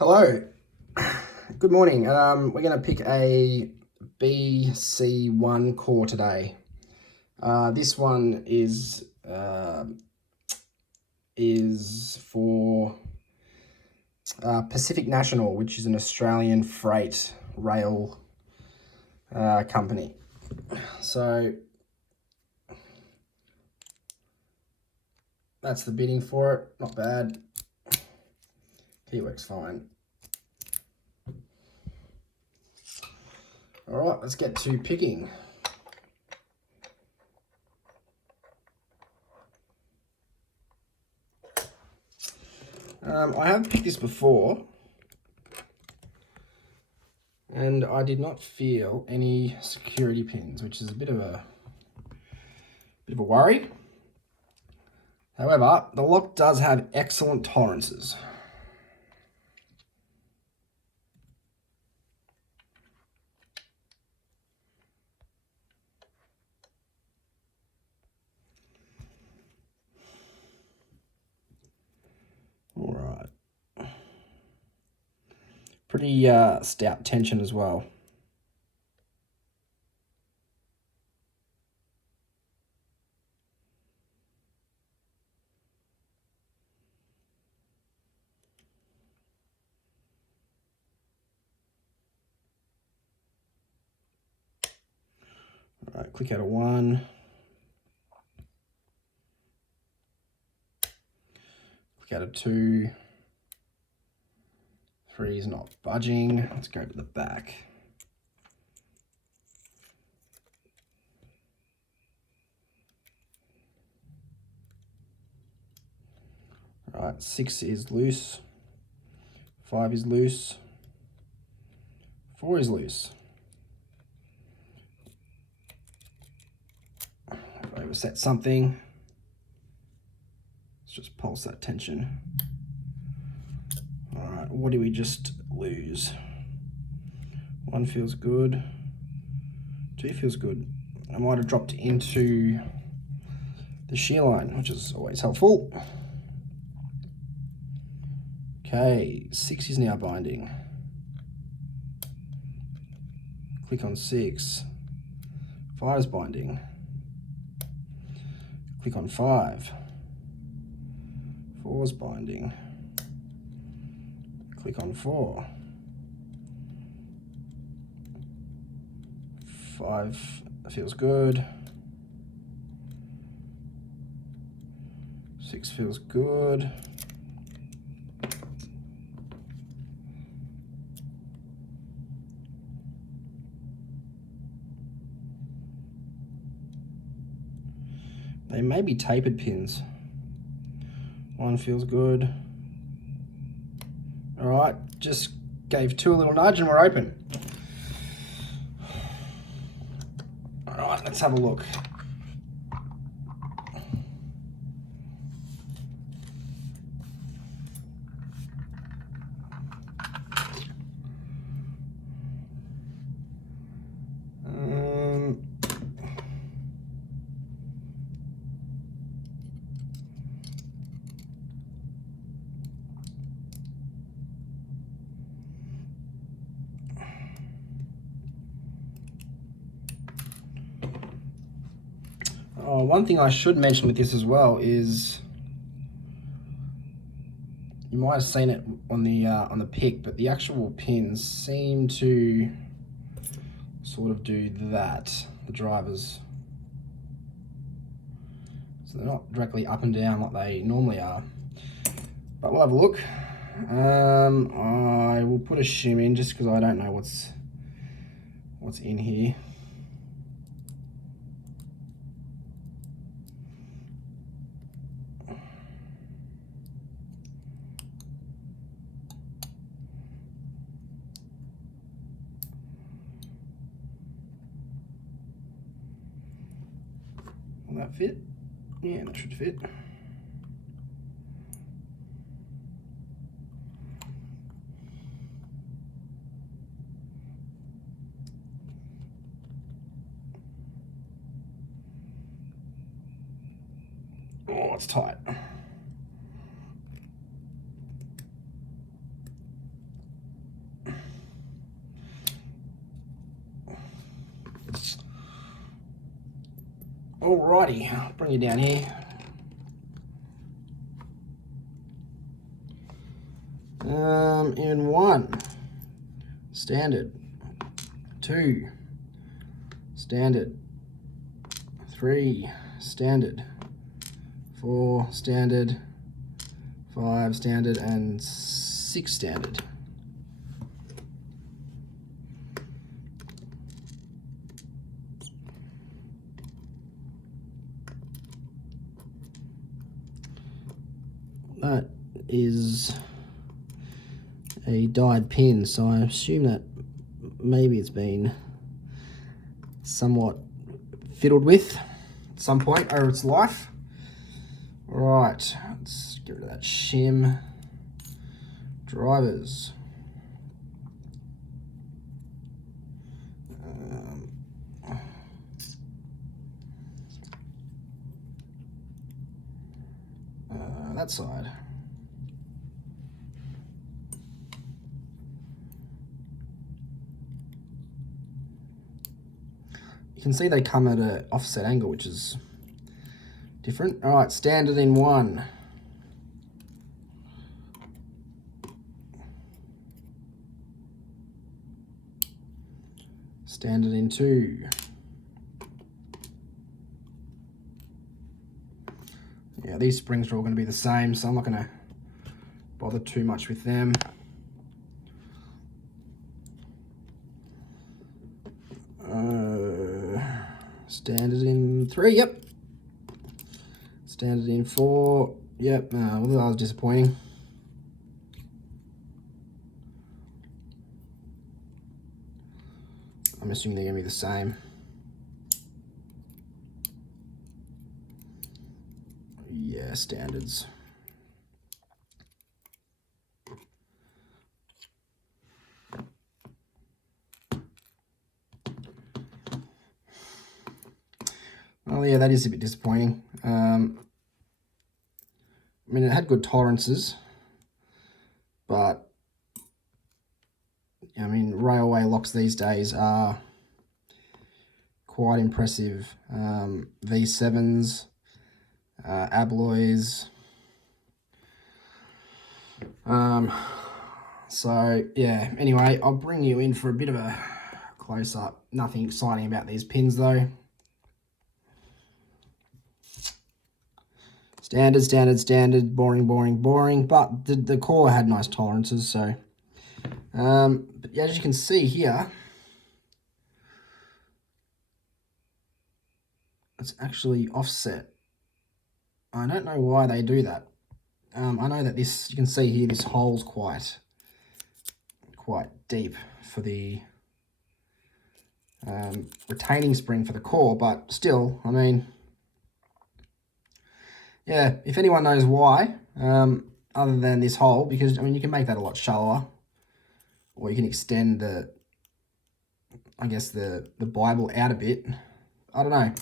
Hello, good morning. We're going to pick a BC1 core today. This one is for Pacific National, which is an Australian freight rail company. So that's the bidding for it. Not bad. Key works fine. All right, let's get to picking. I have picked this before, and I did not feel any security pins, which is a bit of a worry. However, the lock does have excellent tolerances. All right. Pretty stout tension as well. All right, click out of 1. Click out of 2. 3 is not budging. Let's go to the back. All right, 6 is loose. 5 is loose. 4 is loose. If I overset something, let's just pulse that tension. All right, what do we just lose? 1 feels good. 2 feels good. I might have dropped into the shear line, which is always helpful. Okay, 6 is now binding. Click on 6. 5 is binding. Click on 5. 4 is binding. Click on 4. 5 feels good. 6 feels good. They may be tapered pins. 1 feels good. All right, just gave 2 a little nudge and we're open. All right, let's have a look. One thing I should mention with this as well is you might have seen it on the pick, but the actual pins seem to sort of do that. The drivers, so they're not directly up and down like they normally are. But we'll have a look. I will put a shim in just because I don't know what's in here. Will that fit? Yeah, that should fit. Oh, it's tight. Alrighty, I'll bring you down here. In 1, standard. 2, standard. 3, standard. 4, standard. 5, standard, and 6, standard. That is a dyed pin, so I assume that maybe it's been somewhat fiddled with at some point over its life. Right, let's get rid of that shim. Drivers. That side. You can see they come at an offset angle, which is different. All right, standard in 1. Standard in 2. Yeah, these springs are all going to be the same, so I'm not going to bother too much with them. Standard in 3, yep. Standard in 4, yep. Well, that was disappointing. I'm assuming they're going to be the same. Yeah, standards. Oh yeah, that is a bit disappointing. I mean, it had good tolerances, but I mean, railway locks these days are quite impressive. V7s, Abloys. So yeah, anyway, I'll bring you in for a bit of a close-up. Nothing exciting about these pins though. Standard, standard, standard, boring, boring, boring. But the core had nice tolerances, so. But as you can see here, it's actually offset. I don't know why they do that. I know that this, you can see here, this hole's quite deep for the retaining spring for the core, but still, I mean, yeah, if anyone knows why, other than this hole, because, I mean, you can make that a lot shallower, or you can extend the, I guess, the Bible out a bit. I don't know.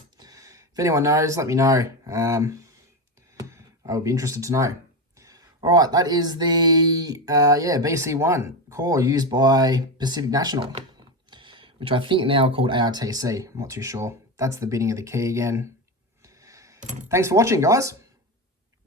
If anyone knows, let me know. I would be interested to know. All right, that is the, BC1 core used by Pacific National, which I think now called ARTC. I'm not too sure. That's the bidding of the key again. Thanks for watching, guys.